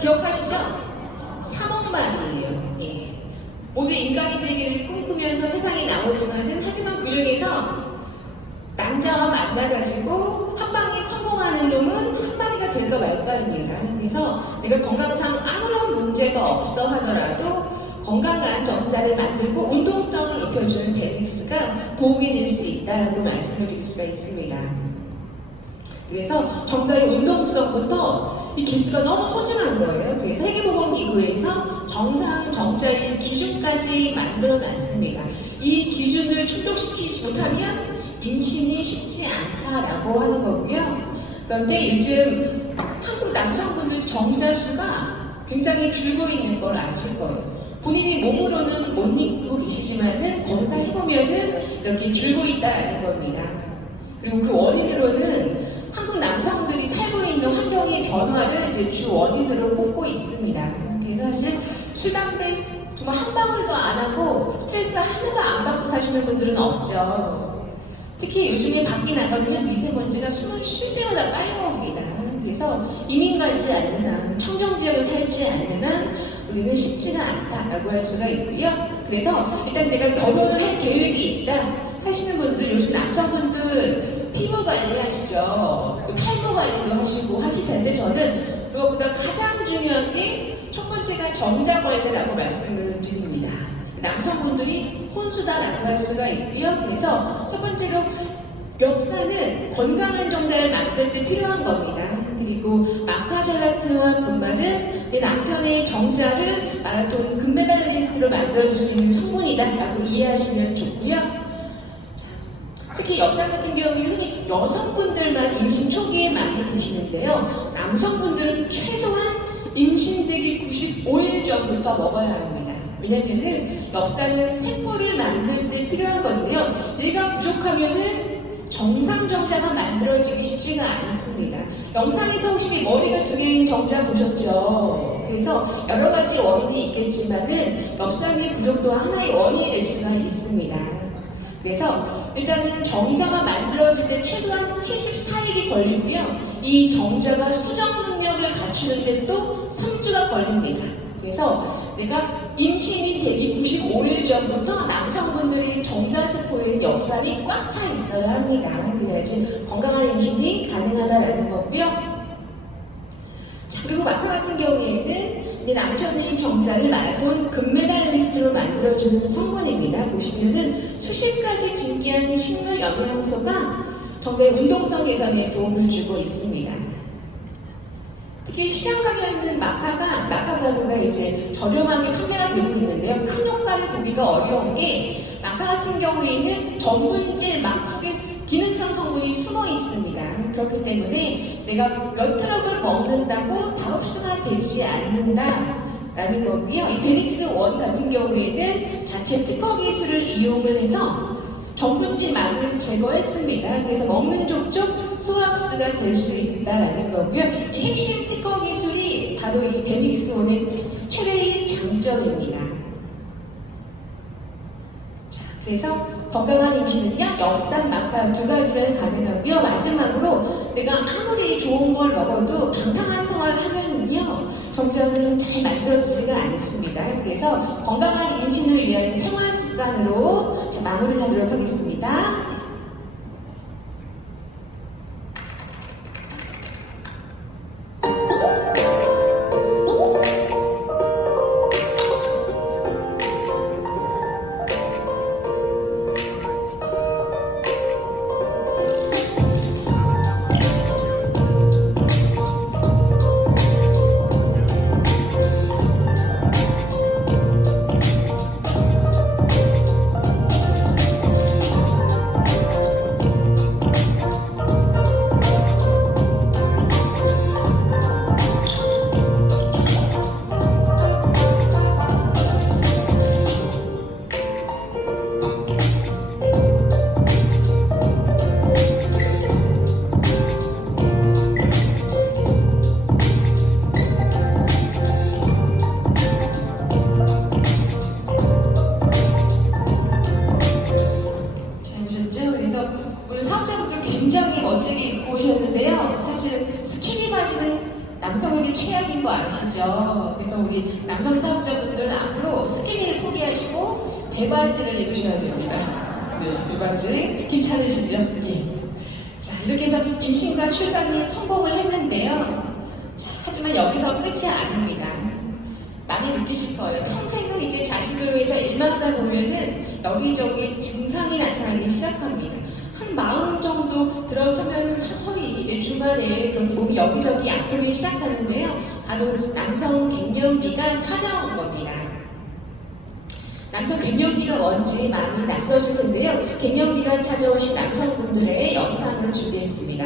기억하시죠? 3억만이에요. 예. 모두 인간이 되기를 꿈꾸면서 세상에 나오지만은 하지만 그 중에서 남자와 만나가지고 한 방에 성공하는 놈은 한 방이가 될까 말까입니다. 그래서 내가 건강상 아무런 문제가 없어 하더라도 건강한 정자를 만들고 운동성을 높여주는 베니스가 도움이 될 수 있다고 말씀을 드릴 수가 있습니다. 그래서 정자의 운동성부터 이 기수가 너무 소중한 거예요. 그래서 세계보건기구에서 정상 정자의 기준까지 만들어 놨습니다. 이 기준을 충족시키지 못하면 임신이 쉽지 않다라고 하는 거고요. 그런데 요즘 한국 남성분들 정자 수가 굉장히 줄고 있는 걸 아실 거예요. 본인이 몸으로는 못 입고 계시지만은 검사해보면은 이렇게 줄고 있다라는 겁니다. 그리고 그 원인으로는 한국 남성들이 살고 있는 환경의 변화를 이제 주 원인으로 꼽고 있습니다. 그래서 사실 술, 담배 정말 한 방울도 안 하고 스트레스 하나도 안 받고 사시는 분들은 없죠. 특히 요즘에 밖에 나가면 미세먼지가 숨을 쉴 때마다 빨려옵니다. 그래서 이민 가지 않는 한, 청정지역에 살지 않는 한 우리는 쉽지가 않다라고 할 수가 있고요. 그래서 일단 내가 결혼을 할 계획이 있다 하시는 분들, 요즘 남성분들 피부 관리 하시죠. 또 탈모 관리도 하시고 하실 텐데 저는 그것보다 가장 중요한 게 첫 번째가 정자 관리라고 말씀을 드립니다. 남성분들이 혼수다라고 할 수가 있고요. 그래서 첫 번째로 멱살은 건강한 정자를 만들 때 필요한 겁니다. 그리고 마카젤라틴과 분말은 내 남편의 정자를 마라톤 금메달리스트로 만들어줄 수 있는 성분이다라고 이해하시면 좋고요. 특히 엽살 같은 경우는 흔히 여성분들만 임신 초기에 많이 드시는데요. 남성분들은 최소한 임신되기 95일 전부터 먹어야 합니다. 왜냐면은 엽살은 세포를 만들 때 필요한 건데요. 얘가 부족하면은 정상 정자가 만들어지기 쉽지가 않습니다. 영상에서 혹시 머리가 두 개인 정자 보셨죠? 그래서 여러 가지 원인이 있겠지만은 엽살의 부족도 하나의 원인이 될 수가 있습니다. 그래서 일단은 정자가 만들어질 때 최소한 74일이 걸리고요. 이 정자가 수정 능력을 갖추는 데 또 3주가 걸립니다. 그래서 내가 임신이 되기 95일 전부터 남성분들이 정자세포의 엽살이 꽉 차 있어야 합니다. 그래야지 건강한 임신이 가능하다라는 거고요. 자, 그리고 마카 같은 경우에는 내 남편의 정자를 마라톤 금메달리스트로 만들어주는 성분입니다. 보시면은 수십 가지 진기한 식물 영양소가 정자의 운동성 개선에 도움을 주고 있습니다. 특히 시장 가격에 있는 마카가루가 이제 저렴하게 판매가 되고 있는데요. 큰 효과를 보기가 어려운 게 마카 같은 경우에는 전분질 막 속에 기능성 성분이 숨어 있습니다. 그렇기 때문에 내가 몇 트럭을 먹는다고 다 흡수가 되지 않는다라는 거고요. 이 베닉스 원 같은 경우에는 자체 특허 기술을 이용을 해서 전분질 막을 제거했습니다. 그래서 먹는 족족 소화 흡수가 될 수 있다라는 거고요. 이 핵심 특허 기술이 바로 이 베닉스 원의 최대의 장점입니다. 자, 그래서 건강한 임신은요, 엽산, 마카 두 가지면 가능하고요. 마지막으로 내가 아무리 좋은 걸 먹어도 방탕한 생활을 하면은요, 정자는 잘 만들어지지가 않습니다. 그래서 건강한 임신을 위한 생활 습관으로 마무리를 하도록 하겠습니다. 호르몬이 최악인 거 아시죠? 그래서 우리 남성 사업자분들은 앞으로 스키니를 포기하시고 배바지를 입으셔야 됩니다. 네, 배바지. 괜찮으시죠? 예. 자, 이렇게 해서 임신과 출산이 성공을 했는데요. 자, 하지만 여기서 끝이 아닙니다. 많이 느끼실 거예요. 평생을 이제 자식을 위해서 일만 하다 보면은 여기저기 증상이 나타나기 시작합니다. 한 마흔 정도 들어서면 서서히 이제 주말에 몸이 여기저기 아프기 시작하는데요. 바로 남성 갱년기가 찾아온 겁니다. 남성 갱년기가 뭔지 많이 낯서실 텐데요. 갱년기가 찾아오신 남성분들의 영상을 준비했습니다.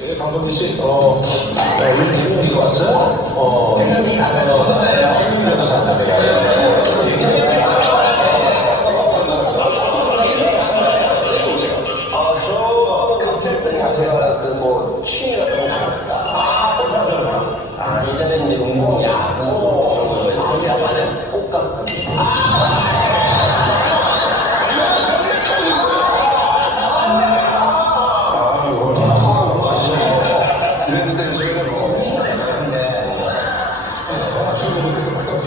네, 강동민 씨, 우리 갱년기가 왔어요? 갱년기가 안 왔어요. 갱년기가 산다네요. 취미 같은 거 좋아했다. 예전에 이제 농구, 야구, 이런 거 좋아했는데, 약간은 꽃가루.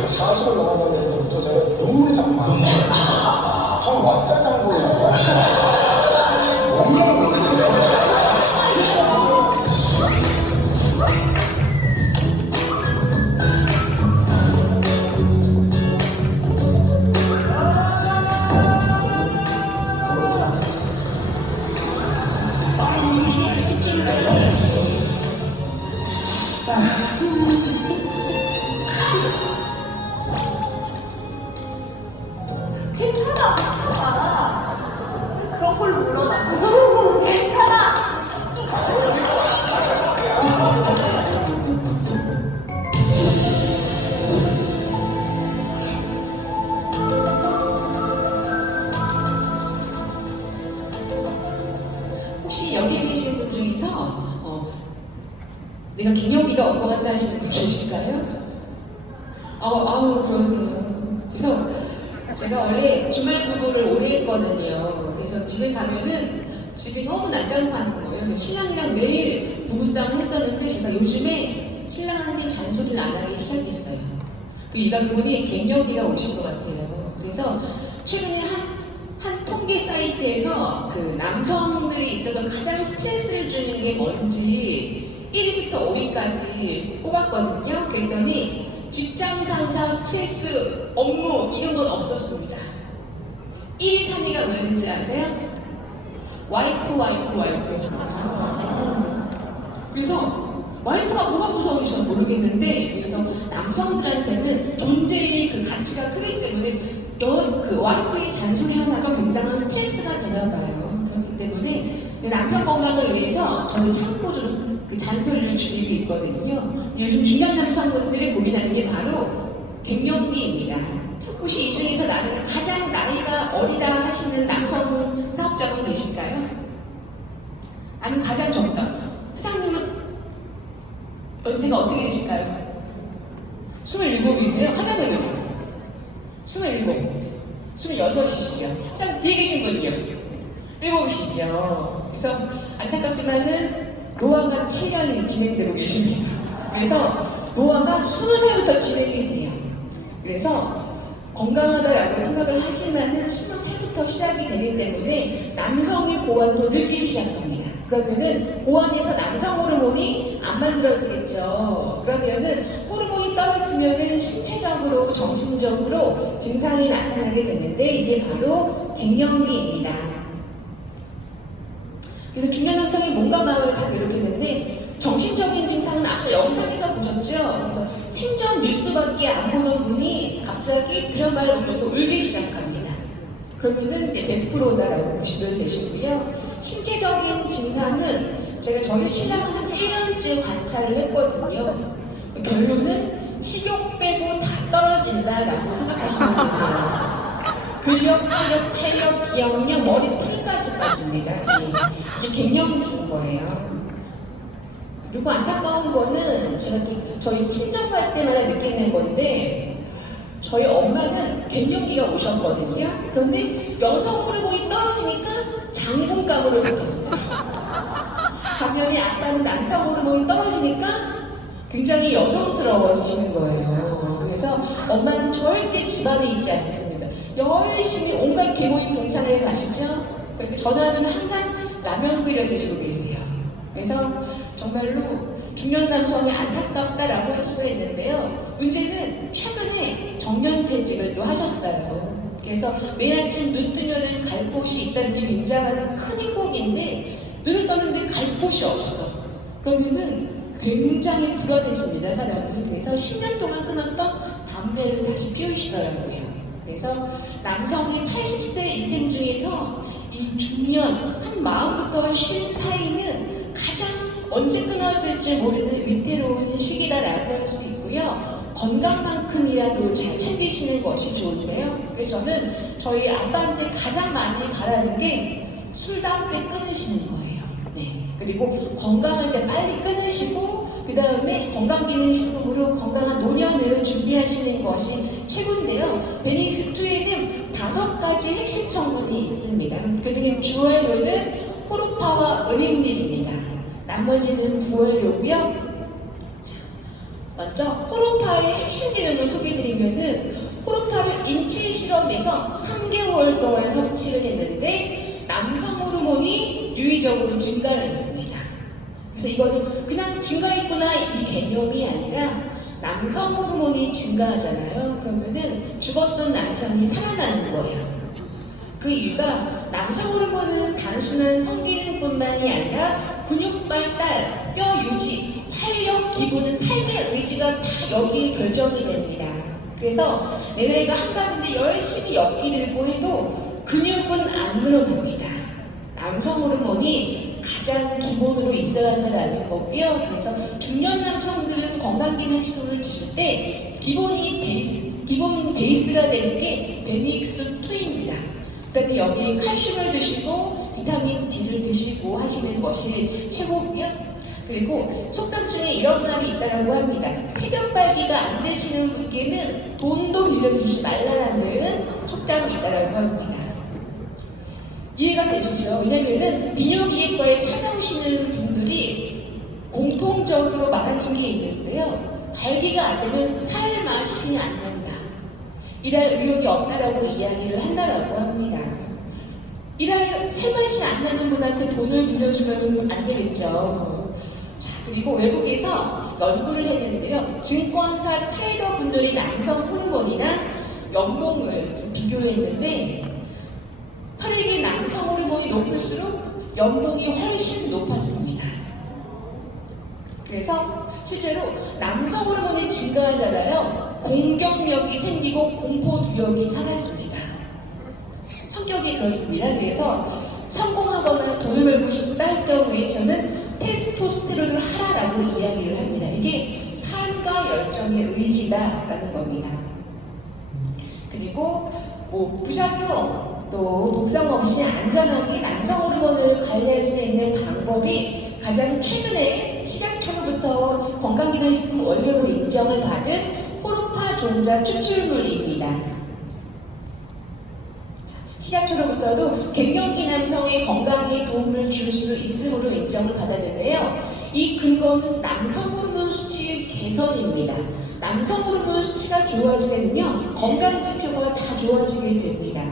사실을 나가면서부터 제가 눈물이 자꾸 많아요. 처음 왔다 장고 원망을 괜찮아, 괜찮아. 그런 걸로 물어봐. 괜찮아. 혹시 여기 계신 분 중에서 내가 갱년기가 올 것 같다 하시는 분 계실까요? 그러세요. 그래서 제가 원래 주말 부부를 오래 했거든요. 그래서 집에 가면은 집이 너무 난장판인 거예요. 신랑이랑 매일 부부싸움을 했었는데 제가 요즘에 신랑한테 잔소리를 안 하기 시작했어요. 그분이 갱년기가 오신 것 같아요. 그래서 최근에 한 통계 사이트에서 그 남성들이 있어서 가장 스트레스를 주는 게 뭔지 1위부터 5위까지 뽑았거든요. 그랬더니 직장 상사, 스트레스, 업무 이런 건 없었습니다. 1위, 3위가 뭐였는지 아세요? 와이프였어요. 그래서 와이프가 뭐가 무서운지 전 모르겠는데, 그래서 남성들한테는 존재의 그 가치가 크기 때문에 그 와이프의 잔소리 하나가 굉장한 스트레스가 되나 봐요. 그렇기 때문에 남편 건강을 위해서 저는 참고 좀 그 잔소리를 줄이고 있거든요. 요즘 중년 남성분들이 고민하는 게 바로 갱년기입니다. 혹시 이 중에서 나는 가장 나이가 어리다 하시는 남성 사업자분 계실까요? 아니면 가장 적다? 사장님은 연세가 어떻게 되실까요? 27이세요? 하자는요? 27, 26이시죠? 참 뒤에 계신 분이요? 7이시죠? 그래서 안타깝지만은 노화가 7년 진행되고 계십니다. 그래서 노화가 20살부터 진행이 돼요. 그래서 건강하다라고 생각을 하시면은 20살부터 시작이 되기 때문에 남성의 고환도 늦기 시작합니다. 그러면은 고환에서 남성 호르몬이 안 만들어지겠죠. 그러면은 호르몬이 떨어지면은 신체적으로, 정신적으로 증상이 나타나게 되는데 이게 바로 갱년기입니다. 그래서 중년 남성이 몸과 마음을 다 괴롭히는데 정신적인 증상은 앞서 영상에서 보셨죠? 그래서 생전 뉴스밖에 안 보는 분이 갑자기 드라마를 보면서 울기 시작합니다. 그러면은 이제 100%다라고 보시면 되시고요. 신체적인 증상은 제가 저희 신랑을 한 1년쯤 관찰을 했거든요. 결론은 식욕 빼고 다 떨어진다라고 생각하시면 되세요. 근력, 체력, 탄력, 기억력, 머리 털까지 빠집니다. 이게 갱년기인 거예요. 그리고 안타까운 거는 제가 저희 친정 갈 때마다 느끼는 건데 저희 엄마는 갱년기가 오셨거든요. 그런데 여성 호르몬이 떨어지니까 부부감으로 바뀌었어요. 반면에 아빠는 남성 호르몬이 떨어지니까 굉장히 여성스러워지시는 거예요. 그래서 엄마는 절대 집안에 있지 않습니다. 열심히 온갖 계모임 동창회 가시죠? 그러니까 전화하면 항상 라면 끓여 드시고 계세요. 그래서 정말로 중년 남성이 안타깝다라고 할 수가 있는데요. 문제는 최근에 정년퇴직을 또 하셨어요. 그래서 매일 아침 눈 뜨면은 갈 곳이 있다는 게 굉장한 큰 행복인데 눈을 떴는데 갈 곳이 없어. 그러면은 굉장히 불안했습니다, 사람이. 그래서 10년 동안 끊었던 담배를 다시 피우시더라고요. 그래서 남성의 80세 인생 중에서 이 중년, 한 마음부터 쉰 사이는 가장 언제 끊어질지 모르는 위태로운 시기다라고 할 수 있고요. 건강만큼이라도 잘 챙기시는 것이 좋은데요. 그래서 저는 저희 아빠한테 가장 많이 바라는 게 술, 담배 끊으시는 거예요. 네. 그리고 건강할 때 빨리 끊으시고 그 다음에 건강기능식품으로 건강한 노년을 준비하시는 것이 최고인데요. 베니익스2에는 5가지 핵심 성분이 있습니다. 그중에 주원료는 호르파와 은행잎입니다. 나머지는 부원료고요. 먼저 호르파의 핵심 기능을 소개해드리면은 호르파를 인체 실험에서 3개월 동안 섭취를 했는데 남성 호르몬이 유의적으로 증가를 했습니다. 그래서 이거는 그냥 증가했구나 이 개념이 아니라 남성 호르몬이 증가하잖아요. 그러면은 죽었던 남편이 살아나는 거예요. 그 이유가 남성 호르몬은 단순한 성기능뿐만이 아니라 근육 발달, 뼈 유지, 활력, 기분, 삶의 의지가 다 여기 결정이 됩니다. 그래서 내 나이가 한가운데 열심히 엮기 들고 해도 근육은 안 늘어납니다. 남성 호르몬이 가장 기본으로 있어야 한다는 거고요. 그래서 중년 남성들은 건강기능식품을 드실 때 기본 베이스가 되는 게 베니익스2입니다. 그 다음에 여기 칼슘을 드시고 비타민 D를 드시고 하시는 것이 최고고요. 그리고 속담 중에 이런 말이 있다고 합니다. 새벽 발기가 안 되시는 분께는 돈도 빌려주지 말라라는 속담이 있다고 합니다. 이해가 되시죠? 왜냐면은 비뇨기과에 찾아오시는 분들이 공통적으로 말하는 게 있는데요. 발기가 안 되면 살 맛이 안 난다. 일할 의욕이 없다라고 이야기를 한다라고 합니다. 일할 살맛이 안 나는 분한테 돈을 빌려주면 안 되겠죠. 자, 그리고 외국에서 연구를 했는데요. 증권사 트레이더 분들이 남성 호르몬이랑 연봉을 비교했는데 혈액의 남성 호르몬이 높을수록 연봉이 훨씬 높았습니다. 그래서 실제로 남성 호르몬이 증가하잖아요. 공격력이 생기고 공포 두려움이 사라집니다. 성격이 그렇습니다. 그래서 성공하거나 돈을 벌고 싶다 할 경우에 저는 테스토스테론을 하라라고 이야기를 합니다. 이게 삶과 열정의 의지다라는 겁니다. 그리고 부작용 또 독성 없이 안전하게 남성 호르몬을 관리할 수 있는 방법이 가장 최근에 식약처로부터 건강기능식품 원료로 인정을 받은 호르파 종자 추출물입니다. 식약처로부터도 갱년기 남성의 건강에 도움을 줄 수 있음으로 인정을 받았는데요. 이 근거는 남성 호르몬 수치 개선입니다. 남성 호르몬 수치가 좋아지면요 건강 지표가 다 좋아지게 됩니다.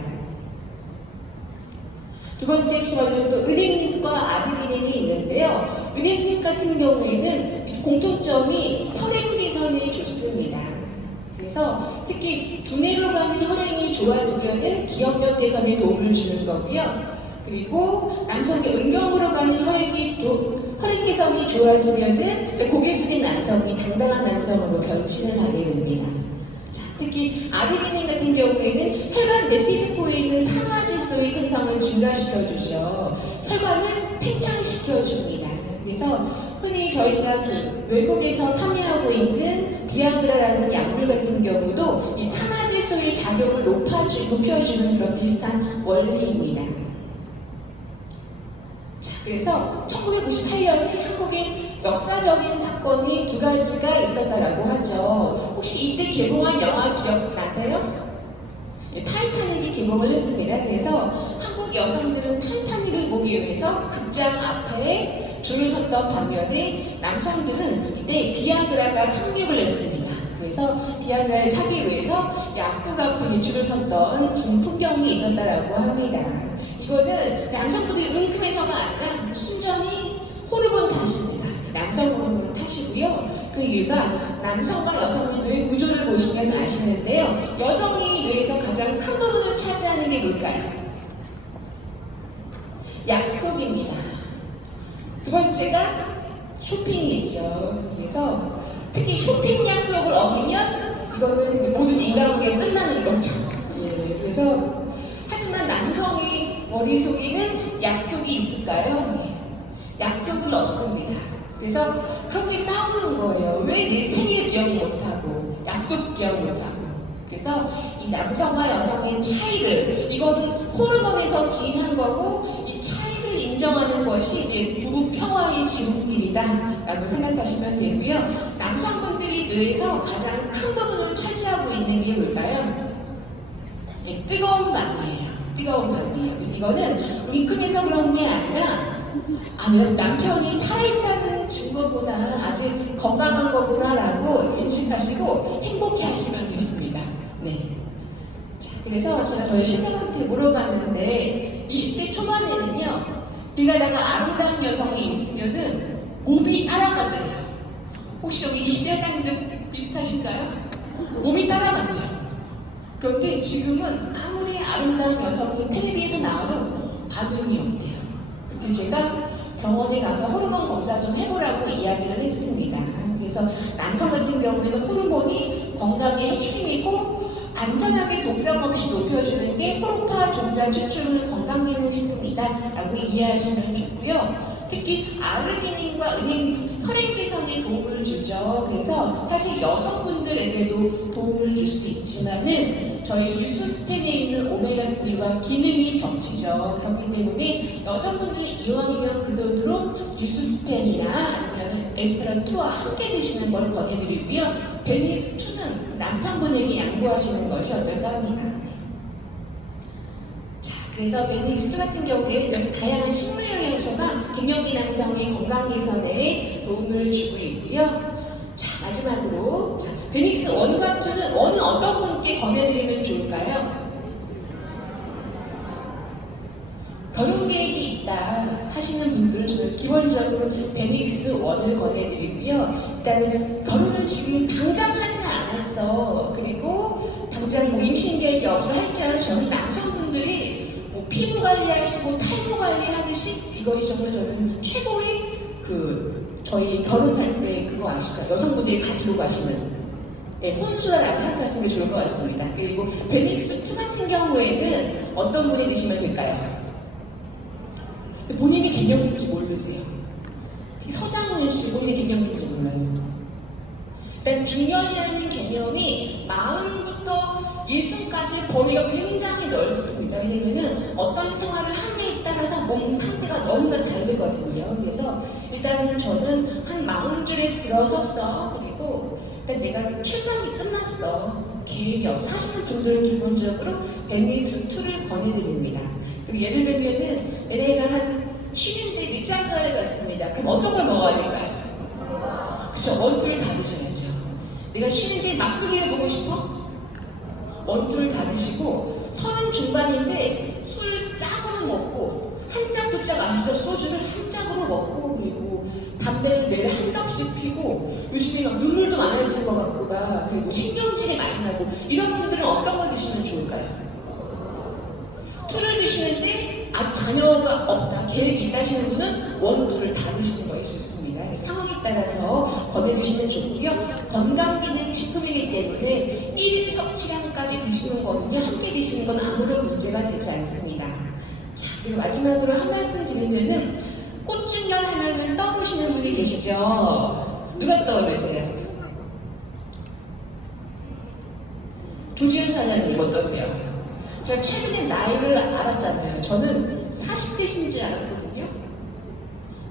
두 번째 핵심은 또 은행잎과 아르기닌이 있는데요. 은행잎 같은 경우에는 공통점이 혈행 개선이 좋습니다. 그래서 특히 두뇌로 가는 혈행이 좋아지면은 기억력 개선에 도움을 주는 거고요. 그리고 남성의 음경으로 가는 혈행 개선이 좋아지면은 고개 숙인 남성이 당당한 남성으로 변신을 하게 됩니다. 자, 특히 아르기닌 같은 경우에는 혈관 내피세포에 있는 산화질소의 생성을 증가시켜주죠. 혈관을 팽창시켜줍니다. 그래서 흔히 저희가 외국에서 판매하고 있는 디아그라라는 약물 같은 경우도 이 산화질소의 작용을 높여주는 그런 비슷한 원리입니다. 자, 그래서 1998년에 한국에 역사적인 사건이 2가지가 있었다라고 하죠. 혹시 이때 개봉한 영화 기억나세요? 타이타닉이 개봉을 했습니다. 그래서 한국 여성들은 타이타닉을 사진을 보기 위해서 극장 앞에 줄을 섰던 반면에 남성들은 이때 비아그라가 상륙을 했습니다. 그래서 비아그라를 사기 위해서 약국 앞에 줄을 섰던 진풍경이 있었다라고 합니다. 이거는 남성분들이 은큼해서가 아니라 순전히 호르몬 탓입니다. 남성 호르몬 탓이고요. 그 이유가 남성과 여성의 뇌 구조를 보시면 아시는데요. 여성이 뇌에서 가장 큰 부분을 차지하는 게 뭘까요? 약속입니다. 두 번째가 쇼핑이죠. 그래서 특히 쇼핑 약속을 어기면 이거는 모든 인간관계가 끝나는 거죠. 예, 그래서 하지만 남성의 머릿속에는 약속이 있을까요? 네. 약속은 없습니다. 그래서 그렇게 싸우는 거예요. 왜 내 생일 기억 못하고 약속 기억 못하고. 그래서 이 남성과 여성의 차이를, 이거는 호르몬에서 기인한 거고, 이 차이를 인정하는 것이 이제 부부 평화의 지름길이다라고 생각하시면 되고요. 남성분들이 뇌에서 가장 큰 부분을 차지하고 있는 게 뭘까요? 예, 뜨거운 밤이에요. 뜨거운 밤이에요. 그래서 이거는 은큼해서 그런 게 아니라, 남편이 살아있다는 증거구나, 아직 건강한 거구나라고 인식하시고 행복해 하시면 되십니다. 네. 자, 그래서 제가 저희 신랑한테 물어봤는데 20대 초반에는요, 길가다가 아름다운 여성이 있으면은 몸이 따라가더래요. 혹시 여기 20대 사장님들 비슷하신가요? 몸이 따라간대요. 그런데 지금은 아무리 아름다운 여성이 텔레비에서 나와도 반응이 없대요. 그래서 제가 병원에 가서 호르몬 검사 좀 해보라고 이야기를 했습니다. 그래서 남성 같은 경우에는 호르몬이 건강의 핵심이고 안전하게 독성 없이 높여주는 게 호르파 종자 추출을 건강기능식품이다 라고 이해하시면 좋고요. 특히 아르기닌과 은행, 혈액 개선에 도움을 주죠. 그래서 사실 여성분들에게도 도움을 줄 수 있지만은 저희 유수스펜에 있는 오메가3와 기능이 겹치죠. 그렇기 때문에 여성분들이 이왕이면 그 돈으로 유수스펜이나 아니면 에스페란2와 함께 드시는 걸 권해드리고요. 베니익스2는 남편분에게 양보하시는 것이 어떨까 합니다. 그래서 베니익스2 같은 경우에 이렇게 다양한 식물 영양소가 갱년기 남성의 건강 개선에 도움을 주고 있고요. 자, 마지막으로 베니익스1과 2는 원은 어떤 분께 권해드리면 좋을까요? 결혼 계획이 있다 하시는 분들은 저는 기본적으로 베니익스1을 권해드리고요. 일단은 결혼은 지금 당장 하지 않았어. 그리고 당장 뭐 임신 계획이 없어 할지라도 저는 남성분들이 피부 관리하시고 탈모 관리하듯이 이것이 정말 저는 최고의 저희 결혼할 때 그거 아시죠? 여성분들이 가지고 가시는 혼수라고 생각하시는 게 좋을 것 같습니다. 그리고 베니익스2 같은 경우에는 어떤 분이 드시면 될까요? 본인이 갱년기인지 모르세요. 서장훈 씨 본인이 갱년기인지 몰라요. 일단 중년이라는 개념이 마음부터 예순까지 범위가 굉장히 넓습니다. 왜냐면은 어떤 생활을 하느냐에 따라서 몸 상태가 너무나 다르거든요. 그래서 일단은 저는 한 40줄에 들어섰어. 그리고 일단 내가 출산이 끝났어. 계획이 없어 하시는 분들은 기본적으로 베니익스2를 권해드립니다. 그리고 예를 들면은 내가 한 10일째 늦장가를 갔습니다. 그럼 어떤 걸 먹어야 될까요? 그쵸, 원투를 다 드셔야죠. 내가 쉬는데 막둥이를 보고 싶어? 원투를 다 드시고 30 중반인데 술 짝으로 먹고 한 짝 두 짝 아시죠? 소주를 한 짝으로 먹고 그리고 담배를 매일 한 덩씩 피고 요즘에 막 눈물도 많아진 것 같고 막 그리고 신경질이 많이 나고 이런 분들은 어떤 걸 드시면 좋을까요? 투를 드시는데 자녀가 없다, 계획이 있다 하시는 분은 원투를 다 드시는 것이 좋습니다. 상황에 따라서 권해주시면 좋고요. 건강기능식품이기 때문에 1일 섭취량까지 드시는 거는요, 함께 드시는 건 아무런 문제가 되지 않습니다. 자, 그리고 마지막으로 한 말씀 드리면은 꽃중년 하면은 떠오르시는 분이 계시죠? 누가 떠오르세요? 조지훈 사장님 어떠세요? 제가 최근에 나이를 알았잖아요. 저는 40대신지 알았거든요.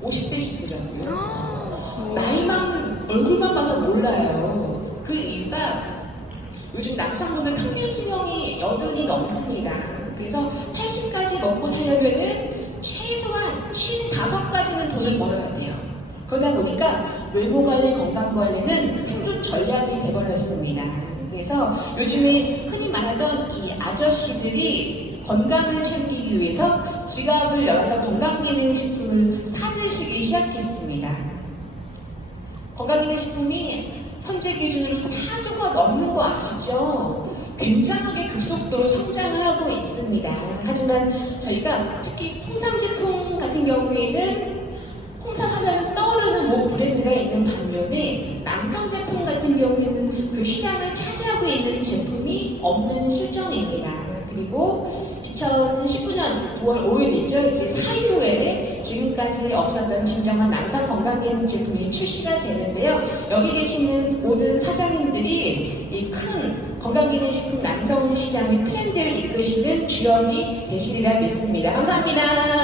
50대시더라고요. 나이만, 얼굴만 봐서 몰라요. 그 이유가 요즘 남성분들 평균 수명이 80이 넘습니다. 그래서 80까지 먹고 살려면은 최소 돈을 벌어야 돼요. 그러다 보니까 외모관리, 건강관리는 생존 전략이 되어버렸습니다. 그래서 요즘에 흔히 말하던 이 아저씨들이 건강을 챙기기 위해서 지갑을 열어서 건강기능식품을 사드시기 시작했습니다. 건강기능식품이 현재 기준으로 4조가 넘는 거 아시죠? 굉장하게 급속도로 성장을 하고 있습니다. 하지만 저희가 특히 홍삼 제품 같은 경우에는 홍삼 하면 떠오르는 모 브랜드가 있는 반면에 남성 제품 같은 경우에는 그 시장을 차지하고 있는 제품이 없는 실정입니다. 그리고 2019년 9월 5일이죠. 이제 4일 후에 지금까지 없었던 진정한 남성 건강기능 제품이 출시가 되는데요. 여기 계시는 모든 사장님들이 이 큰 건강기능식품 남성 시장의 트렌드를 이끄시는 주역이 되시리라 믿습니다. 감사합니다.